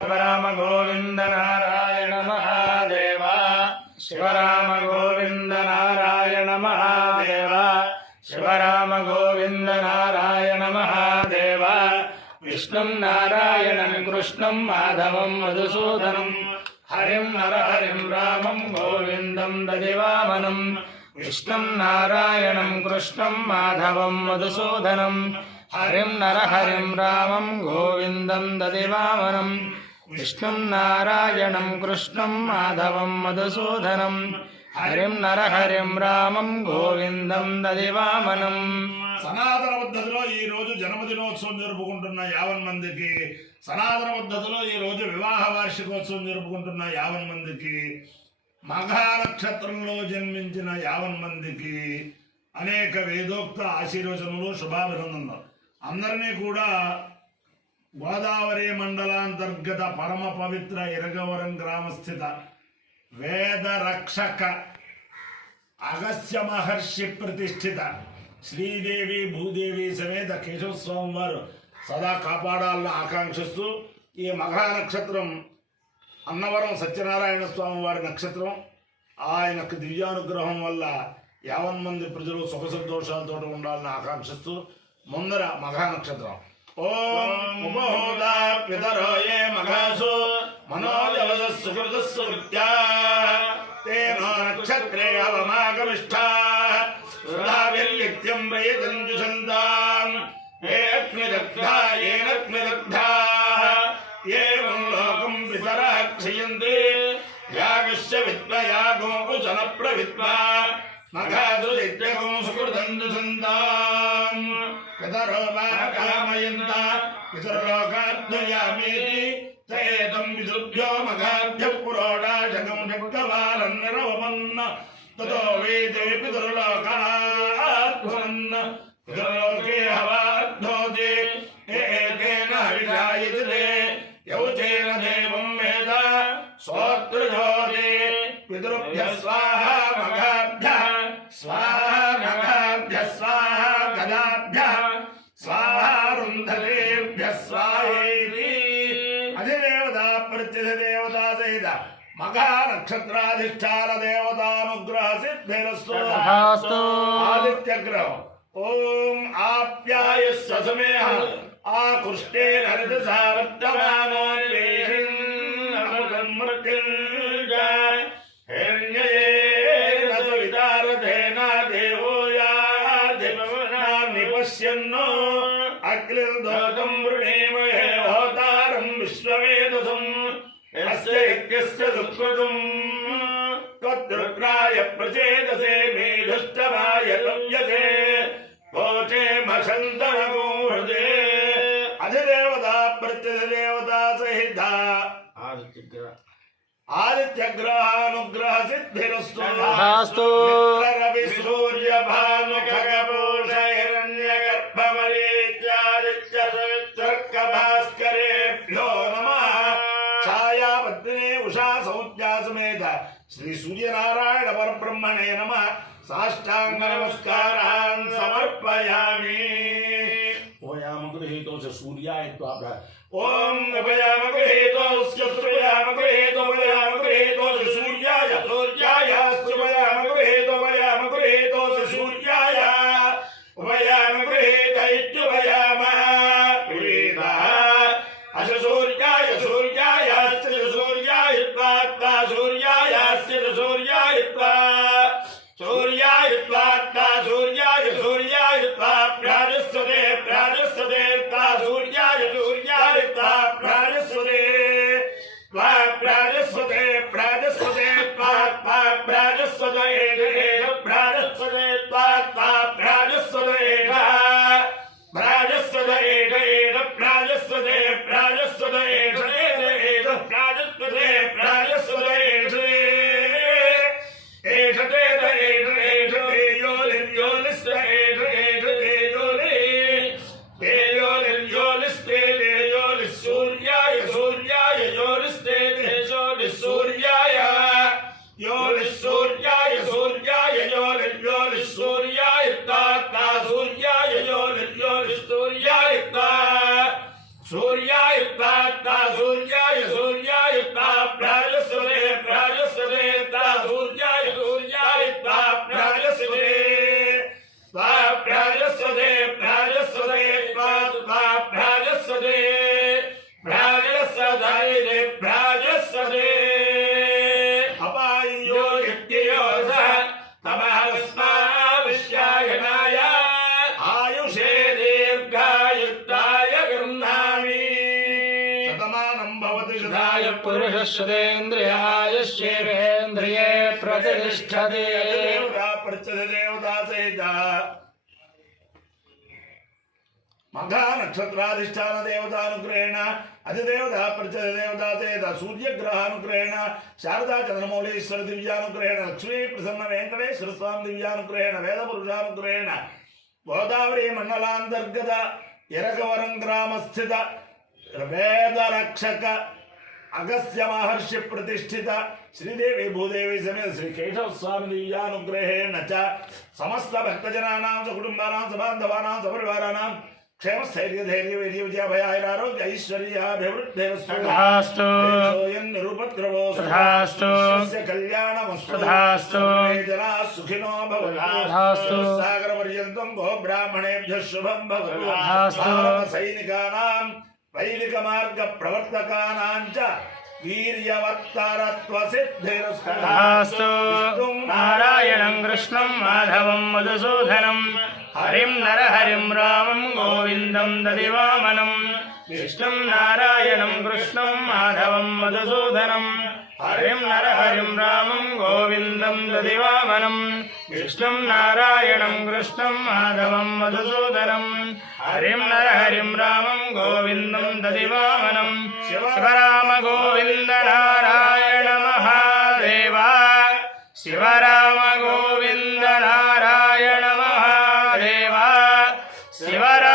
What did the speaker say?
शिवराम गोविंद नारायण महादेव शिवराम गोविंद नारायण महादेव शिवराम गोविंद नारायण महादेव विष्णुं नारायणं कृष्णं माधवं मधुसूदनं हरिं नरहरिं रामं गोविन्दं ददिवामनं विष्णुं नारायणं कृष्णं माधवं मधुसूदनं हरिं नरहरिं रामं गोविन्दं ददिवामनं विष्णुं नारायणं कृष्णं माधवं मधुसूदनं हरिं नरहरिं रामं गोविन्दं ददिवामनं సనాతన పద్ధతిలో ఈ రోజు జన్మదినోత్సవం జరుపుకుంటున్న 50 మందికి, సనాతన పద్ధతిలో ఈ రోజు వివాహ వార్షికోత్సవం జరుపుకుంటున్న 50 మందికి, మఘా నక్షత్రంలో జన్మించిన 50 మందికి అనేక వేదోక్త ఆశీర్వచనములు, శుభాభినందనలు. అందరినీ కూడా గోదావరి మండలాంతర్గత పరమ పవిత్ర ఇరగవరం గ్రామస్థిత వేద రక్షక అగస్త్య మహర్షి ప్రతిష్ఠిత శ్రీదేవి భూదేవి సమేత కేశవ స్వామి వారు సదా కాపాడాలని ఆకాంక్షిస్తూ, ఈ మఘా నక్షత్రం అన్నవరం సత్యనారాయణ స్వామి వారి నక్షత్రం. ఆయనకు దివ్యానుగ్రహం వల్ల 50 మంది ప్రజలు సుఖ సంతోషాలతో ఉండాలని ఆకాంక్షిస్తూ ముందర మఘా నక్షత్రం. ఓం ఉపహోదా పితరో ఏ మఘాసు మనోజవద సుకృతస్సుకృత్యా తేనో నక్షత్రే అవమాగమిష్ఠా సుధాభిర్యక్త్యం ప్రయతంజుషంతాం ఏ అగ్నిదగ్ధా ఏనగ్నిదగ్ధా ఏవం లోకం పితరః క్షయంతి యాగస్య విద్మయాగో ఉచన ప్రవిద్మా మఘాదురిత్యగం సుకృతంజుషంతాం పితరో కామయంత పితరలోకార్థయామేతి తేతం విదుభ్యో మఘాభ్యః పురోడాశకం శక్తవాలం నిరవమన్న తతో వేదే పితృలోకాత్మన్న పితృలోకే హవార్థోదే ఏకేన హవిషాయతే యౌచేన దేవం వేద సోత్రజోదే పితృభ్యః స్వాహా మఘాభ్యః స్వాహా మఘాభ్యః స్వాహా గదాభ్యః స్వాహా రుంధలేభ్యః స్వాహేతి. అధిదేవతా ప్రత్యధిదేవతా సహిత మఘా నక్షత్రాధిష్టాన దేవతానుగ్రహ సిద్ధిరస్తు. ఆదిత్యగ్రహం. ఓం ఆప్యాయ ససమేహ ఆకృష్టేన హరితసా వర్తమానో నివేశన్మృత్యుంజయ హిరణ్యేన సవితారథేన దేవో యాధిపవనాన్ని పశ్యన్నో అగ్నిర్దోతం వృణేమహే హోతారం విశ్వవేదసం యస్య సుకృతం త్వద్రుగ్రాయ ప్రచేదసే మేధుష్టమాయ తవ్యసే భోచే మశంతనగో హృదే. అధిదేవతా ప్రత్యధిదేవతా సహిత ఆదిత్యగ్రహానుగ్రహ సిద్ధిరస్తు. రవి సూర్య భాను ఖగపూష హిరణ్య గర్భమరీత్యాదిత్య సవిత్రర్క భాస్కరేభ్యో నమః. ఛాయా పద్మినే ఉషా సౌజ్ఞా సమేత శ్రీ సూర్యనారాయణ పరబ్రహ్మణే నమః. సాష్టాంగ నమస్కారాన్ సమర్పయామి. ఓయామ గృహీతోచ సూర్యాయ త్వాభ. ఓం ఉపయామ గృహీతోస్య ఉపయామ గృహీతో ఉపయామ గృహీతోచ సూర్యాయ సూర్యాయ ఉపయామ గృహీతో ఉపయామ గృహీతోచ సూర్యాయ ఉపయామ గృహీత ఇత్యుపయామ గృహీత అశ సూర్యాయ సూర్యాయ సూర్యాయ త్వాత్తా సూర్యాయ సూర్యాయ త్వా సూర్యాయ త్వాత్తా సూర్యాయ సూర్యాయ త్వా ప్రాజస్వదే ప్రాజస్వదే త్వా సూర్యాయ సూర్యాయ త్వా ప్రాజస్వదే शतम् भवति शताय पुरुषश्रुतेन्द्रियायुष्येन्द्रिये प्रतिष्ठते देवता प्रचल देवता सहित मघा नक्षत्राधिष्ठान देवतानुग्रहेण अधिदेवता प्रचल देवता सहित सूर्यग्रहानुग्रहेण शारदा चंद्रमौलीश्वर दिव्यानुग्रहेण लक्ष्मी प्रसन्न वेंकटेश्वर स्वामी दिव्यानुग्रहेण वेदपुरुषानुग्रहेण गोदावरी मंडलांतर्गत यरगवरं ग्रामस्थित वेदरक्षक अगस्त्य महर्षि प्रतिष्ठित श्रीदेवी भूदेवी समेत श्री केशव स्वामी दिव्यानुग्रहेण च समस्त भक्तजनानां च कुटुंबानां च बान्धवानां च परिवाराणां क्षेम स्थैर्य धैर्य वीर्य विजय भय आरोग्य ऐश्वर्याभिवृद्धिरस्तु निरुपद्रवो स्वस्य कल्याणमस्तु जनाः सुखिनो भवन्तु सागर पर्यन्तं गो ब्राह्मणेभ्यः शुभं भवतु सैनिकानां वैदिक मार्ग प्रवर्तकानां च वीर्यवत्तरत्वसिद्धिरस्तु नारायणं कृष्णं माधवं मधुसूदनं हरिं नरहरिं रामं गोविन्दं ददिवामनं विष्णुं नारायणं कृष्णं माधवं मधुसूदनं हरिं नरहरिं रामं गोविन्दं ददिवामनं विष्णुं नारायणं कृष्णं माधवं मधुसूदनं हरिं नरहरिं रामं गोविन्दं ददिवामनं शिवराम गोविन्द नारायण महादेवा शिवराम गोविन्द नारायण महादेवा शिवराम